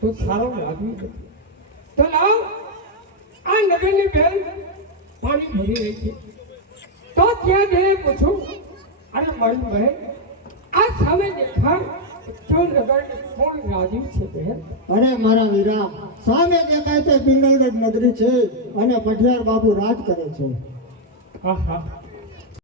તો સારો લાગ્યું તો લાવ આ નગરની બેલ પાણી ભરી રહી છે તો ત્યાં જઈને પૂછું અરે મારી બહેન આ સામે દેખાય તો નગરની કોણ રાજી છે બહેન? અરે મારા વીરા, સામે દેખાય તે પિંગલગઢ નગરી છે અને પઢિયાર બાબુ રાજ કરે છે. હા હા